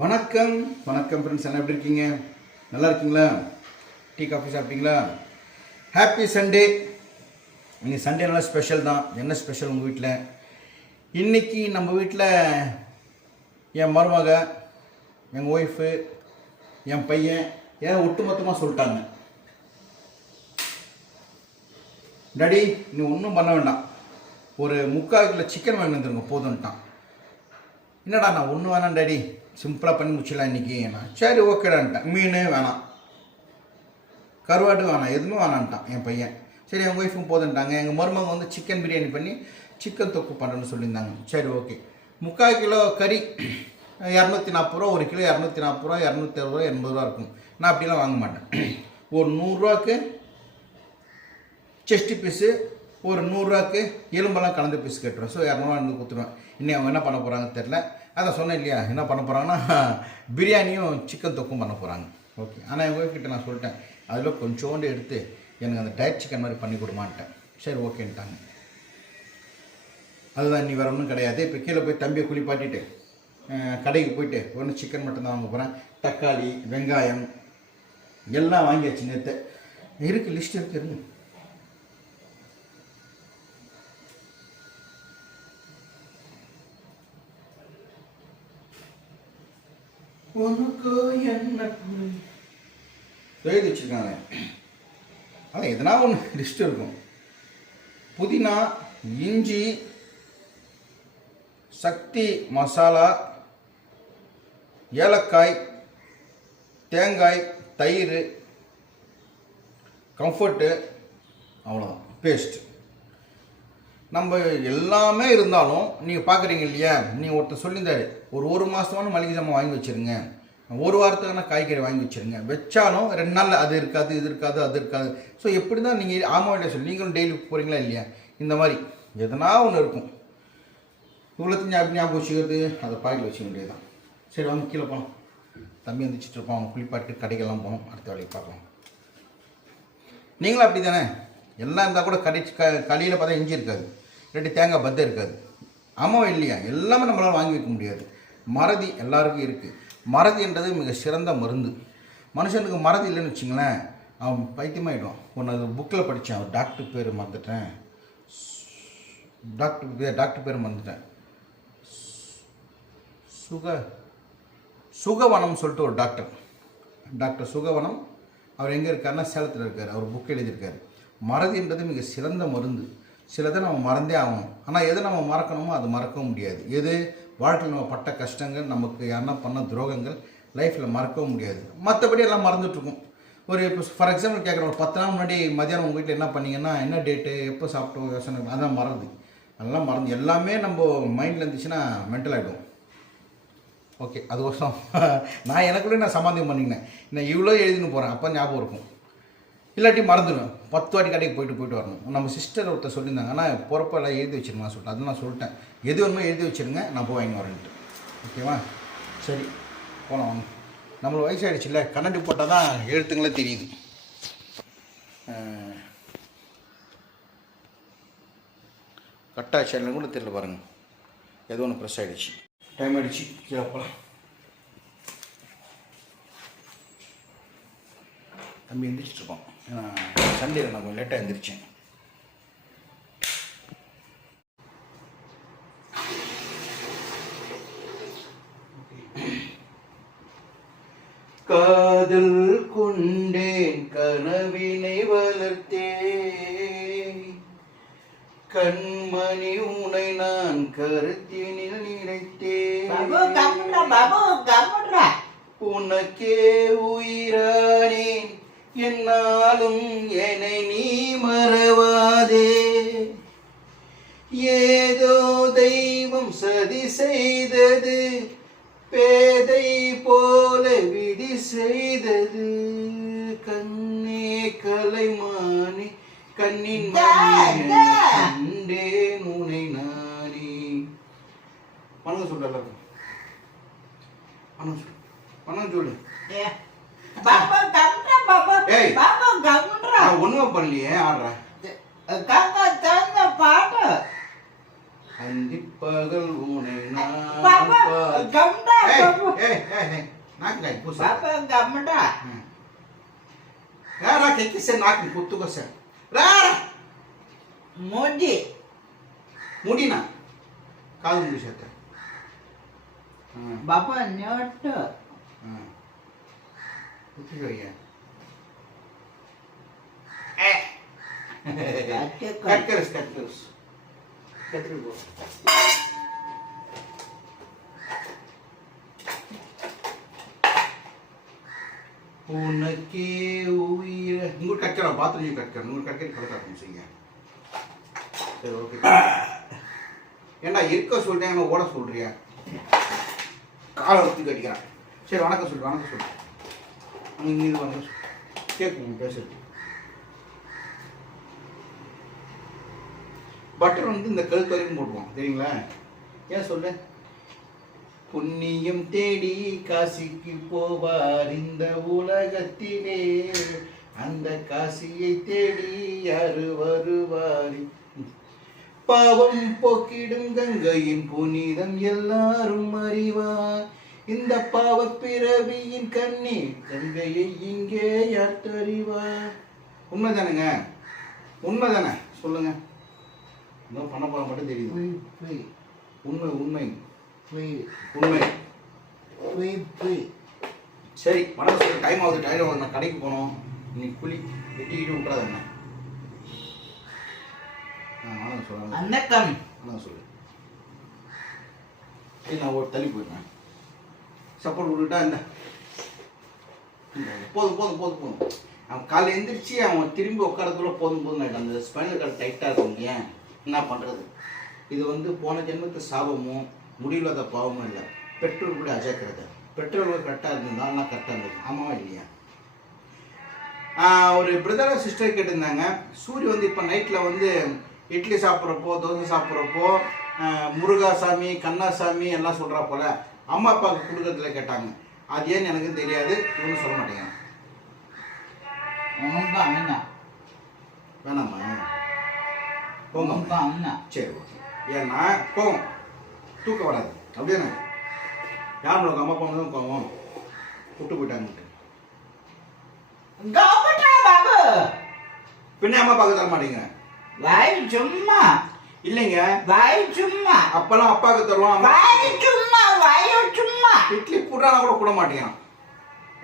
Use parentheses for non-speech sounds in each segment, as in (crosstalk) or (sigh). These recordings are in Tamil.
வணக்கம். வணக்கம் ஃப்ரெண்ட்ஸ் என்ன எப்படி இருக்கீங்க? நல்லா இருக்கீங்களா? டீ காஃபி சாப்பிட்டீங்களா? ஹாப்பி சண்டே இன்னைக்கு சண்டே நல்லா ஸ்பெஷல் தான். என்ன ஸ்பெஷல் உங்கள் வீட்டில் இன்னைக்கு நம்ம வீட்டில் என் மருமக எங்கள் ஒய்ஃபு என் பையன் ஏன் ஒட்டுமொத்தமாக சொல்லிட்டாங்க. டடி நீ ஒன்றும் பண்ண வேண்டாம். ஒரு முக்கால் கிலோ சிக்கன் வாங்கி வந்துருங்க போதும்ட்டான். என்னடா நான் ஒன்று வேணாம் டாடி சிம்பிளாக பண்ணி முடிச்சிடலாம் இன்றைக்கி நான் சரி ஓகேடான்ட்டேன் மீன் வேணாம். கருவாடு வேணாம். எதுவுமே வேணான்ட்டான் என் பையன். சரி என் ஒய்ஃபும் போதுன்ட்டாங்க. எங்கள் மருமக வந்து சிக்கன் பிரியாணி பண்ணி சிக்கன் தொக்கு பண்ணுறேன்னு சொல்லியிருந்தாங்க. சரி ஓகே. முக்கால் கிலோ கறி இரநூத்தி நாற்பது ரூபா ஒரு கிலோ இரநூத்தி நாற்பது ரூபா இரநூத்தி அறுபது ரூபா எண்பது ரூபா இருக்கும். நான் அப்படிலாம் வாங்க மாட்டேன். ஒரு நூறுரூவாக்கு செஸ்ட் பீஸு ஒரு நூறுரூவாக்கு எலும்பெல்லாம் கலந்து பீஸ் கட்டுறோம். ஸோ இரநூறுவா எனக்கு கொடுத்துருவேன் இன்னும் அவங்க என்ன பண்ண போகிறாங்கன்னு தெரில அதை சொன்னேன் இல்லையா? என்ன பண்ண போகிறாங்கன்னா (laughs) பிரியாணியும் சிக்கன் தொக்கும் பண்ண போகிறாங்க ஓகே ஆனால் எங்கள் ஒய்ஃப்கிட்ட நான் சொல்லிட்டேன். அதில் கொஞ்சோண்டு எடுத்து எனக்கு அந்த டயட் சிக்கன் மாதிரி பண்ணி கொடுமான்ட்டேன். சரி ஓகேன்ட்டாங்க. அதுதான் நீ வேறு ஒன்றும் கிடையாது. இப்போ கீழே போய் தம்பியை குளிப்பாட்டிட்டு கடைக்கு போயிட்டு ஒன்று சிக்கன் மட்டும்தான் வாங்க போகிறேன் தக்காளி வெங்காயம் எல்லாம் வாங்கியாச்சு நேற்று இருக்குது லிஸ்ட் இருக்குது இருங்க உனக்கோ என்ன குறை? எழுதி வச்சுருக்காங்க ஆனால் எதனா ஒன்று லிஸ்ட் இருக்கும். புதினா இஞ்சி சக்தி மசாலா ஏலக்காய் தேங்காய் தயிர் கம்ஃபர்ட்டு அவ்வளோதான் பேஸ்ட்டு நம்ம எல்லாமே இருந்தாலும் நீங்கள் பார்க்குறீங்க இல்லையா? நீங்கள் ஒருத்தர் சொல்லியிருந்தாரு ஒரு ஒரு மாதமான மளிகை ஜாமான் வாங்கி வச்சுருங்க. ஒரு வாரத்துக்கான காய்கறி வாங்கி வச்சுருங்க. வச்சாலும் ரெண்டு நாள் அது இருக்காது இது இருக்காது அது இருக்காது. ஸோ எப்படி தான் நீங்கள் ஆமாம் சொல்லி நீங்களும் டெய்லி போகிறீங்களா இல்லையா? இந்த மாதிரி எதனா ஒன்று இருக்கும். இவ்வளோத்தையும் ஞாபகம் ஞாபகம் வச்சுக்கிறது அதை பாக்கெட்டில் வச்சுக்க வேண்டியதுதான். சரி வாங்க கீழே போகலாம் தம்பி வந்துச்சுட்டு இருப்பான் அவன் குளிப்பாட்டு கடைக்கெல்லாம் போகணும். அடுத்த வேலையை பார்க்கலாம். நீங்களும் அப்படி தானே எல்லாம் இருந்தால் கூட கடை க களியில் பார்த்தா இஞ்சி இருக்காது. ரெண்டு தேங்காய் பத்தம் இருக்காது. ஆமாம் இல்லையா? எல்லாமே நம்மளால் வாங்கி வைக்க முடியாது. மறதி எல்லாருக்கும் இருக்குது மறதின்றது மிக சிறந்த மருந்து. மனுஷனுக்கு மறதி இல்லைன்னு வச்சுங்களேன் அவன் பைத்தியமாயிடுவான். ஒன்று அது புக்கில் படித்தேன் அவர் டாக்டர் பேர் மறந்துட்டேன். டாக்டர் பேர் டாக்டர் பேர் மறந்துட்டேன். சுக சுகவனம் சொல்லிட்டு ஒரு டாக்டர் டாக்டர் சுகவனம். அவர் எங்கே இருக்காருன்னா சேலத்தில் இருக்கார். அவர் புக் எழுதியிருக்காரு. மறதின்றது மிக சிறந்த மருந்து. சிலதை நம்ம மறந்தே ஆகணும். ஆனால் எதை நம்ம மறக்கணுமோ அது மறக்கவும் முடியாது. எது? வாழ்க்கையில் நம்ம பட்ட கஷ்டங்கள் நமக்கு யாருன்னா பண்ண துரோகங்கள் லைஃப்பில் மறக்கவும் முடியாது. மற்றபடி எல்லாம் மறந்துட்டுருக்கும். ஒரு இப்போ ஃபார் எக்ஸாம்பிள் கேட்குறோம் ஒரு பத்து நாள் முன்னாடி மதியானம் உங்கள் வீட்டில் என்ன பண்ணீங்கன்னா என்ன டேட்டு எப்போ சாப்பிட்டோம் யோசனை அதெல்லாம் மறந்து. அதெல்லாம் மறந்து. எல்லாமே நம்ம மைண்டில் இருந்துச்சுன்னா மென்டல் ஆகிடும் ஓகே அதுக்கோசம் நான் எனக்குள்ளே நான் சமாதியம் பண்ணிக்கினேன். நான் இவ்வளோ எழுதின்னு போகிறேன் அப்போ ஞாபகம் இருக்கும். இல்லாட்டி மறந்துடும் பத்து வாட்டி கடைக்கு போயிட்டு போயிட்டு வரணும். நம்ம சிஸ்டர் ஒருத்தர் சொல்லியிருந்தாங்க ஆனால் போகிறப்ப எல்லாம் எழுதி வச்சிருமா சொல்லிட்டு. அதை நான் சொல்லிட்டேன். எது வேணுமோ எழுதி வச்சிருங்க நான் போய் வாங்கி வரேன்ட்டு. ஓகேவா? சரி போகலாம் வாங்க. நம்மளுக்கு வயசாகிடுச்சுல்ல கண்ணாடி போட்டால் தான் எழுத்துங்களே தெரியுது. கட்டாச்சு கூட தெரியல பாருங்கள் ஏதோ ஒன்று ப்ரெஸ் ஆகிடுச்சு டைம் ஆகிடுச்சு கீழே போகலாம் தம்பி எந்திரிச்சிட்ருப்பான் இருக்கோம் ஏன்னா சண்டே நான் கொஞ்சம் லேட்டாக எந்திரிச்சேன். காதல் கொண்டேன் கனவினை வளர்த்தேன். கண்மணி உனை நான் கருத்தினில் நினைத்தேன். உனக்கே உயிரானேன் என்னாலும் என்னை நீ மறவாதே. ஏதோ தெய்வம் சதி செய்தது பேதை போல விதி செய்தது. கண்ணே கலைமானே கண்ணின் மணியே, டா, டா. கண்டேன் உனை நானே. வணக்கம் சொல்லல வணக்கம் சொல்லு வணக்கம் சொல்லு ஏய். பாப்பா கவுன்றா நான் ஒண்ணுமே பண்ணலையே ஆடுறேன் காக்கா தந்த பாட்டு. அந்திப்பகல் ஊனை நான் பாப்பா கவுண்டா ஏய் ஏய் நாக்கு கை பூசு. பாப்பா கவுண்டா ராரா கெக்கி சே நாக்கு குத்துகோ சே ராரா. மோடி முடினா? காது முடி சேர்த்த. நேட்டு. ஹம் कट कर उस कट कर उस कट कर वो உனக்கே உயிர இங்கூட கட் கரோ பாத்ரூம் கட் கரோ நூறு கட் கட் கலக்க ஆரம்பிச்சிங்க சரி ஓகே ஏண்டா இருக்க சொல்றேன் நான் ஓட சொல்றியா காலை ஒத்தி கட்டிக்கிறான் சரி வணக்கம் சொல்லு வணக்கம் சொல்லு அங்கே இது வணக்கம் கேட்கும் பேசுறது பட்டர் வந்து இந்த கழுத்து வரைக்கும் போட்டுருவோம் தெரியுங்களா? ஏன் சொல்லு புண்ணியம் தேடி காசிக்கு போவார் இந்த உலகத்திலே. அந்த காசியை தேடி யாரு வருவார்? பாவம் போக்கிடும் கங்கையின் புனிதம் எல்லாரும் அறிவார். இந்த பாவ பிறவியின் கண்ணி கங்கையை இங்கே யார் அறிவார் உண்மைதானுங்க? உண்மைதானே? சொல்லுங்க. இன்னும் பண்ண போற மட்டும் தெரியுது புய் உண்மை உண்மை. புய் உண்மை. புய் புய் சரி சார் டைம் ஆகுது டைம் ஆகுது நான் கடைக்கு போகணும். இன்னைக்கு குளி வெட்டிக்கிட்டு விட்றாத என்ன? வணக்கம் சொல்லுங்க வணக்கம் வணக்கம் சொல்லு சரி நான் ஒரு தள்ளி போயிடுறேன். சப்போர்ட் விட்டுட்டா இந்த போதும் போதும் போதும் போதும். அவன் காலைல எந்திரிச்சு அவன் திரும்பி உட்காரத்துக்குள்ள போதும் போதும். அந்த ஸ்பைனல் கார்டு டைட்டாக இருக்கும் இல்லையா? என்ன பண்ணுறது இது வந்து போன ஜென்மத்து சாபமும் முடிவில்லாத பாவமும் இல்லை. பெட்ரோல் கூட அஜாக்கிரதை. பெட்ரோல் கரெக்டாக இருந்திருந்தா நான் கரெக்டாக இருந்தது ஆமாவா இல்லையா? ஒரு பிரதர் சிஸ்டர் கேட்டிருந்தாங்க. சூரிய வந்து இப்போ நைட்டில் வந்து இட்லி சாப்பிட்றப்போ தோசை சாப்பிட்றப்போ முருகாசாமி கண்ணாசாமி எல்லாம் சொல்கிறா போல. அம்மா அப்பாவுக்கு கொடுக்கறதுல கேட்டாங்க. அது ஏன்னு எனக்கு தெரியாது. இவனு சொல்ல மாட்டேங்க வேணாமா போங்க. சரி ஓகே. ஏன்னா கோவம். தூக்கம் வராது. அப்படியானே யார் உங்க அம்மா அப்பா தான் கோவம்? விட்டு போயிட்டாங்க பின்ன அம்மா பார்க்க தர மாட்டேங்க. வாய் சும்மா. இல்லைங்க. வாய் சும்மா. அப்பெல்லாம் அப்பாவுக்கு தருவான் அம்மா வாய் சும்மா வாய் சும்மா. இட்லி போடுறாங்க கூட கூட மாட்டேங்கிறான்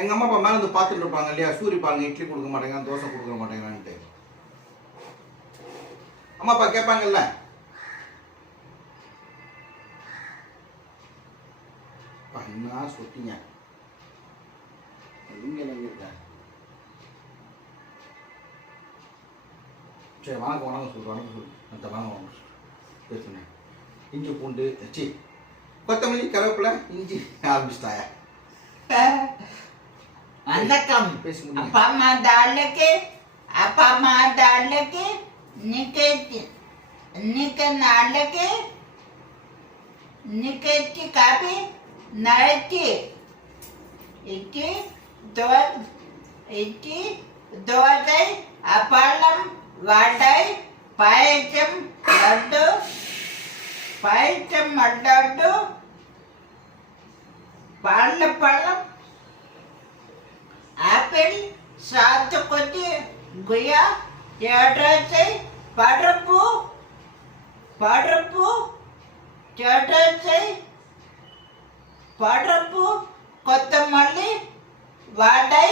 எங்க அம்மா அப்பா மேல வந்து பார்த்துட்டு இருப்பாங்க இல்லையா? சூரி பாருங்க இட்லி கொடுக்க மாட்டேங்கிறான் தோசை கொடுக்க மாட்டேங்கிறான்ட்டு. அம்மா அப்பா கேட்பாங்கல்ல என்ன சொட்டீங்க சரி வணக்கம் வணக்கம் சொல்லு வணக்கம் சொல்லு. அந்த வாங்க வாங்க பேசுனேன் இஞ்சி பூண்டு சி கொத்தமல்லி கருவேப்பிலை இஞ்சி. ஆரம்பிச்சிட்டாயா? வணக்கம். பேசி முடிங்க. அப்பா அம்மா தாளுக்கு அப்பா அம்மா தாளுக்கு निकेत निक नालके निकेतची कापी नळके इति दोर इति दोदै अपालं वाटै पायचं लड्डू पायचं लड्डू पाळलं पळलं ఆపిల్ సాతుకొద్ది గుయ్య చేటచ్చై పడపు పడపు చేటచ్చై పడపు కొత్త మళ్ళీ వాడై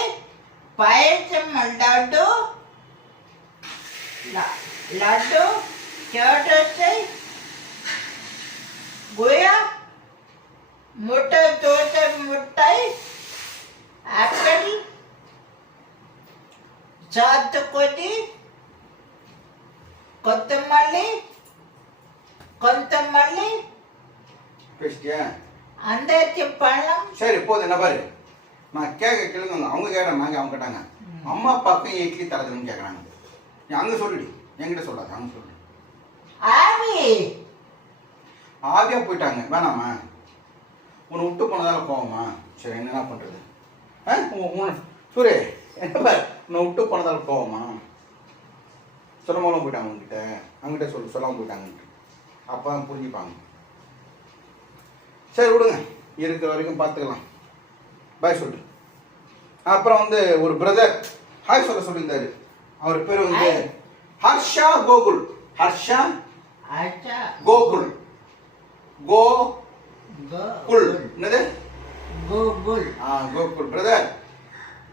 పాయసమండాడు లడ్డు చేటచ్చై గోయ ముట్ట తోట ముట్టై ఆపిల్ జాతకొది கொத்தமல்லி கொத்தமல்லி பேசிட்டியா? அந்தாச்சி பழம். சரி போதும் என்ன பாரு. நான் கேட்க கேளுங்க அவங்க கேட்குறாங்க நாங்கள் அவங்க கேட்டாங்க. அம்மா அப்பாவுக்கும் இட்லி தரதுன்னு கேட்குறாங்க. நீ அங்கே சொல்லுடி. என்கிட்ட சொல்லாத அங்கே சொல்லு. ஆவி. ஆவியா போயிட்டாங்க. வேணாமா? உன்னை விட்டு போனதால கோவமா? சரி என்ன பண்ணுறது ஆ? உன் உன் சூரே என்ன பாரு? உன்னை விட்டு போனதால கோவமா? சொல்லாமலும் போயிட்டாங்க உங்ககிட்ட அவங்ககிட்ட சொல்லு சொல்லாமல் போயிட்டாங்கன்ட்டு அப்போ புரிஞ்சுப்பாங்க. சரி விடுங்க. இருக்கிற வரைக்கும் பார்த்துக்கலாம் பாய் சொல்லு அப்புறம் வந்து ஒரு பிரதர் ஹாய் சொல்ல சொல்லியிருந்தாரு. அவர் பேர் வந்து. ஹர்ஷா கோகுல். ஹர்ஷா கோகுல். கோ குல் என்னது? கூகுள் ஆ கோகுல். பிரதர்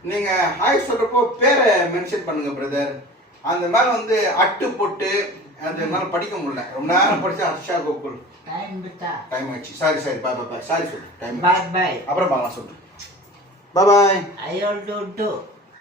நீங்க ஹாய் சொல்றப்போ பேரை மென்ஷன் பண்ணுங்க பிரதர் அந்த மேல வந்து அட்டு போட்டு அந்த மேல படிக்க முடியல. ரொம்ப நேரம் படிச்சு ஹர்ஷா கோகுல். டைம் டைம் ஆயிடுச்சு. Sorry sorry bye bye sorry சொல்லு டைம் பாய் பாய் அப்புறம் பார்க்கலாம் சொல்லு பாய் பாய் ஐ டு டு